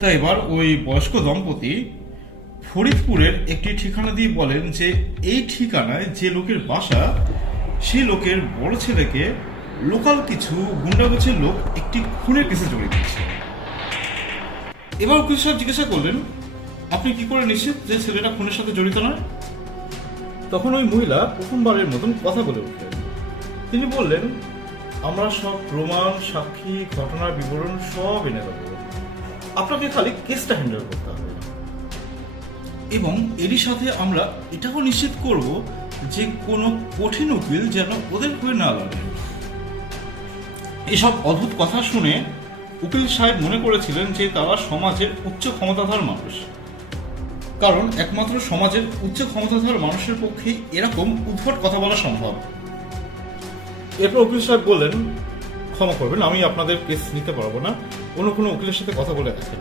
তাই এবার ওই বয়স্ক দম্পতি ফরিদপুরের একটি ঠিকানা দিয়ে বলেন যে এই ঠিকানায় যে লোকের বাসা সেই লোকের বড় ছেলেকে লোকাল কিছু গুন্ডাগোছের লোক একটি খুনের কেসে জড়িয়ে দিয়েছে। এবার উকিল সাহেব জিজ্ঞাসা করলেন, আপনি কি করে নিশ্চিত যে ছেলেটা খুনের সাথে জড়িত নয়? তখন ওই মহিলা প্রথমবারের মতন কথা বলে উঠলেন। তিনি বললেন, আমরা সব প্রমাণ, সাক্ষী, ঘটনার বিবরণ সব এনে দেবো, আপনাকে খালি কেসটা হ্যান্ডেল করতে হবে। এবং এরই সাথে আমরা এটাও নিশ্চিত করব যে কোনো কঠিন উকিল যেন ওদের হয়ে না লড়েন। এসব অদ্ভুত কথা শুনে উকিল সাহেব মনে করেছিলেন যে তারা সমাজের উচ্চ ক্ষমতাধর মানুষ, কারণ একমাত্র সমাজের উচ্চ ক্ষমতাধর মানুষের পক্ষেই এরকম উদ্ভট কথা বলা সম্ভব। এরপর উকিল সাহেব বললেন, ক্ষমা করবেন, আমি আপনাদের কেস নিতে পারবো না, অন্য কোনো উকিলের সাথে কথা বলে দেখেন।